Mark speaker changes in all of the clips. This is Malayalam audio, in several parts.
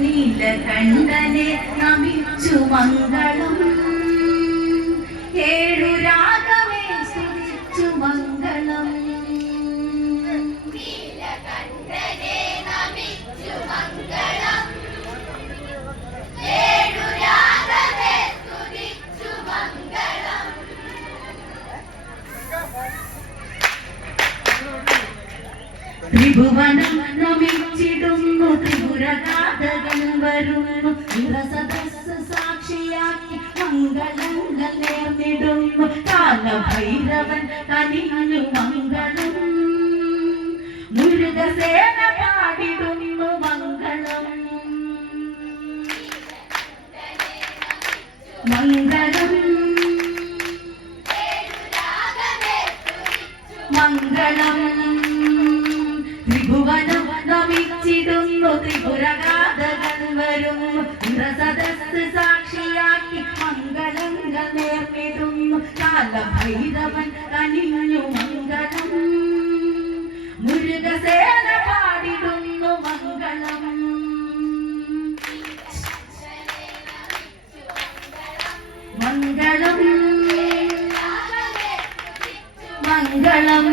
Speaker 1: നീലകണ്ഠനെ നമിച്ചു മംഗളം. ഏഴു രാഗമേ സ്തുതിച്ചു മംഗളം.
Speaker 2: നീലകണ്ഠനെ നമിച്ചു മംഗളം. ഏഴു രാഗമേ സ്തുതിച്ചു മംഗളം.
Speaker 1: ത്രിഭുവനം നമിച്ചിടുന്നു ത്രിപുരഗാഥകൾ വരുന്നു നിറസദസ് സാക്ഷിയാക്കി മംഗളങ്ങൾ നേർന്നിടുന്നു കാലഭൈരവൻ കനിഞ്ഞു മംഗളം. മുരുകസേന പാടിടുന്നു മംഗളം. മംഗളം. മംഗളം. ത്രിഭുവനം നമിച്ചിടുന്നു ത്രിപുരഗാഥകൾ വരുന്നു നിറസദസ് സാക്ഷിയാക്കി മംഗളങ്ങൾ നേർന്നിടുന്നു കാലഭൈരവൻ കനിഞ്ഞു മംഗളം മുരുകസേന പാടിടുന്നു മംഗളം മംഗളം
Speaker 2: മംഗളം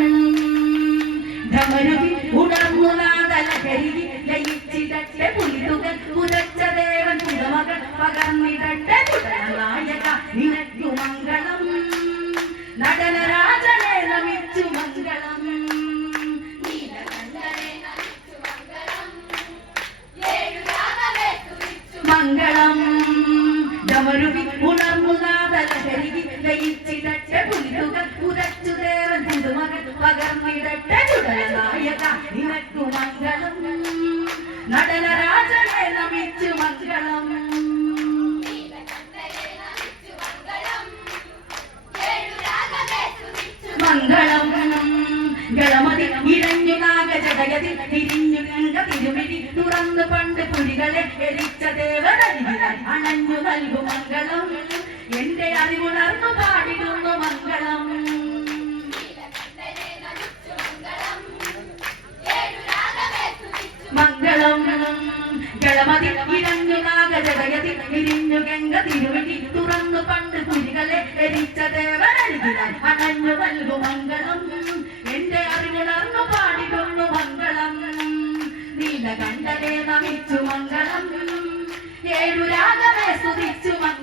Speaker 2: സ്തുതിച്ചു
Speaker 1: ഉണർന്നു ധമരുവി ഉണർന്നു നാദലഹരി ലയിച്ചിടട്ടെ പുലിതുകൻ പുതച്ച ദേവൻ പുതമകൾ പകർന്നിടട്ടെ തുടർനായക നിനക്കു മംഗളം. നടനരാജനെ നമിച്ചു മംഗളം.
Speaker 2: നീലകണ്ഠനെ നമിച്ചു മംഗളം. ഏഴു രാഗമേ
Speaker 1: നിനക്കു മംഗളം നടനരാജനെ നമിച്ചു മംഗളം
Speaker 2: മംഗളം
Speaker 1: ഗളമതി ഇഴഞ്ഞു നാഗജടയതി തിരിഞ്ഞു ഗംഗ തിരുമിഴി തുറന്നു പണ്ട് പുലികളെ എരിച്ച ദേവനരികിലായി അണഞ്ഞു നൽകു മംഗളം. എന്റെ അറിവുണർന്നു പാടിടുന്നു മംഗളം. ഗളമതിൽ ഇരഞ്ഞു നാഗജതയതിൽ വിരിഞ്ഞു ഗംഗ തിരുവിടി തുറന്നു പണ്ട് കുരികളെ എരിച്ച ദേവനരികിലാൽ അണഞ്ഞു നൽകും മംഗളം എന്റെ അറിവിളർന്നു പാടികൊള്ളു മംഗളം നീലകണ്ഠനെ നമിച്ചു മംഗളം ഏഴു രാഗമേ സ്തുതിച്ചു മംഗളം